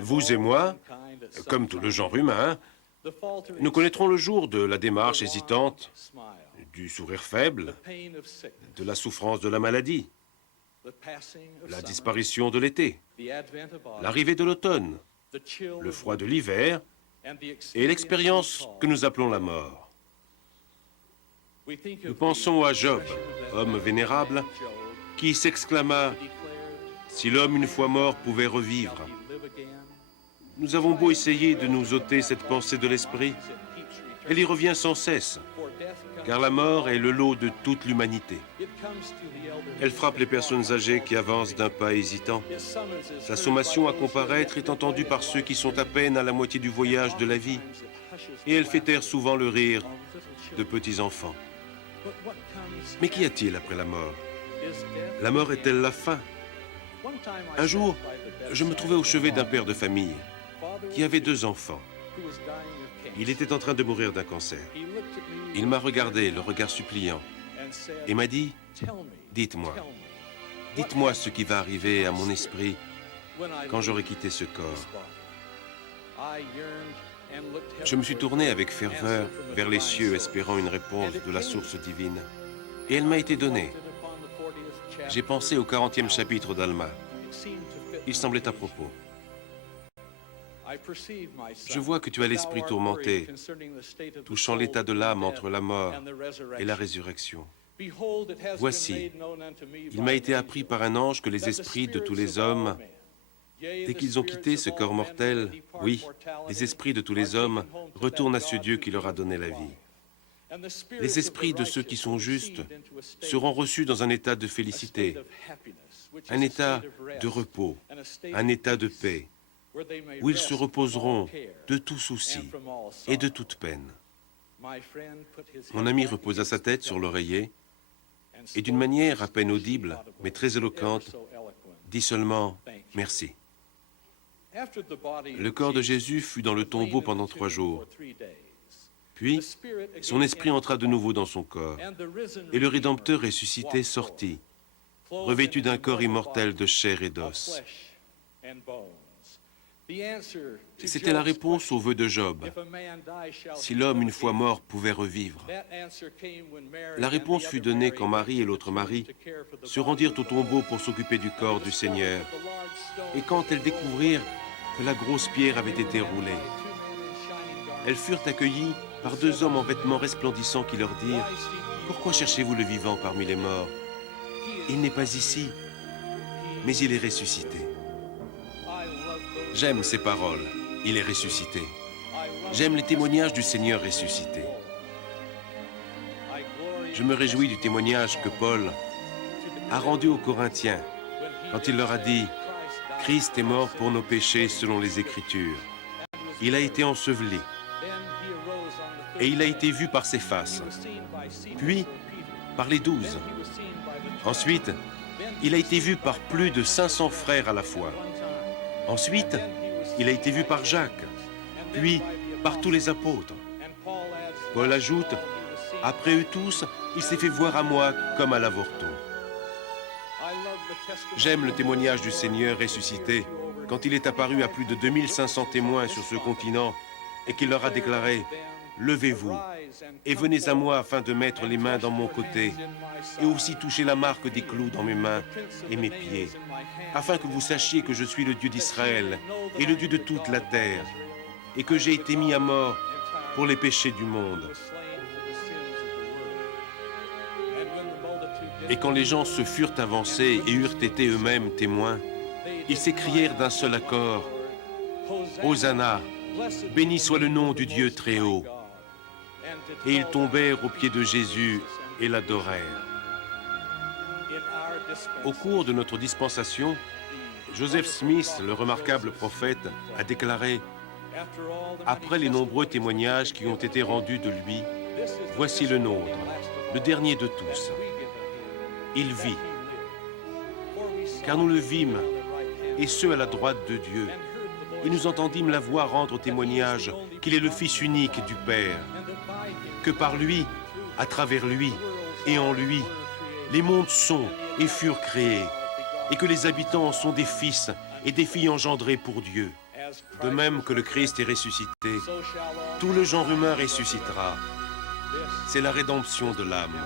Vous et moi, comme tout le genre humain, nous connaîtrons le jour de la démarche hésitante, du sourire faible, de la souffrance de la maladie, la disparition de l'été, l'arrivée de l'automne, le froid de l'hiver et l'expérience que nous appelons la mort. Nous pensons à Job, homme vénérable, qui s'exclama « Si l'homme une fois mort pouvait revivre ». Nous avons beau essayer de nous ôter cette pensée de l'esprit, elle y revient sans cesse, car la mort est le lot de toute l'humanité. Elle frappe les personnes âgées qui avancent d'un pas hésitant. Sa sommation à comparaître est entendue par ceux qui sont à peine à la moitié du voyage de la vie, et elle fait taire souvent le rire de petits enfants. Mais qu'y a-t-il après la mort? La mort est-elle la fin? Un jour, je me trouvais au chevet d'un père de famille qui avait 2 enfants. Il était en train de mourir d'un cancer. Il m'a regardé, le regard suppliant, et m'a dit « Dites-moi ce qui va arriver à mon esprit quand j'aurai quitté ce corps. » Je me suis tourné avec ferveur vers les cieux, espérant une réponse de la source divine. Et elle m'a été donnée. J'ai pensé au 40e chapitre d'Alma. Il semblait à propos. Je vois que tu as l'esprit tourmenté, touchant l'état de l'âme entre la mort et la résurrection. Voici, il m'a été appris par un ange que les esprits de tous les hommes, dès qu'ils ont quitté ce corps mortel, oui, les esprits de tous les hommes retournent à ce Dieu qui leur a donné la vie. Les esprits de ceux qui sont justes seront reçus dans un état de félicité, un état de repos, un état de paix, où ils se reposeront de tout souci et de toute peine. Mon ami reposa sa tête sur l'oreiller et d'une manière à peine audible, mais très éloquente, dit seulement « Merci ». Le corps de Jésus fut dans le tombeau pendant 3 jours. Puis, son esprit entra de nouveau dans son corps, et le Rédempteur ressuscité sortit, revêtu d'un corps immortel de chair et d'os. C'était la réponse au vœu de Job. Si l'homme une fois mort pouvait revivre. La réponse fut donnée quand Marie et l'autre Marie se rendirent au tombeau pour s'occuper du corps du Seigneur. Et quand elles découvrirent que la grosse pierre avait été roulée, elles furent accueillies par 2 hommes en vêtements resplendissants qui leur dirent « Pourquoi cherchez-vous le vivant parmi les morts? Il n'est pas ici, mais il est ressuscité. » J'aime ces paroles, il est ressuscité. J'aime les témoignages du Seigneur ressuscité. Je me réjouis du témoignage que Paul a rendu aux Corinthiens quand il leur a dit « Christ est mort pour nos péchés selon les Écritures. Il a été enseveli et il a été vu par ses faces, puis par les 12. Ensuite, il a été vu par plus de 500 frères à la fois. Ensuite, il a été vu par Jacques, puis par tous les apôtres. » Paul ajoute, « Après eux tous, il s'est fait voir à moi comme à l'avorton. » J'aime le témoignage du Seigneur ressuscité quand il est apparu à plus de 2500 témoins sur ce continent et qu'il leur a déclaré « Levez-vous et venez à moi afin de mettre les mains dans mon côté et aussi toucher la marque des clous dans mes mains et mes pieds, afin que vous sachiez que je suis le Dieu d'Israël et le Dieu de toute la terre, et que j'ai été mis à mort pour les péchés du monde. » Et quand les gens se furent avancés et eurent été eux-mêmes témoins, ils s'écrièrent d'un seul accord, « Hosanna, béni soit le nom du Dieu très haut. » Et ils tombèrent aux pieds de Jésus et l'adorèrent. Au cours de notre dispensation, Joseph Smith, le remarquable prophète, a déclaré « Après les nombreux témoignages qui ont été rendus de lui, voici le nôtre, le dernier de tous. Il vit, car nous le vîmes, et ce à la droite de Dieu, et nous entendîmes la voix rendre témoignage qu'il est le Fils unique du Père, que par lui, à travers lui et en lui, les mondes sont et furent créés, et que les habitants en sont des fils et des filles engendrées pour Dieu. De même que le Christ est ressuscité, tout le genre humain ressuscitera. C'est la rédemption de l'âme.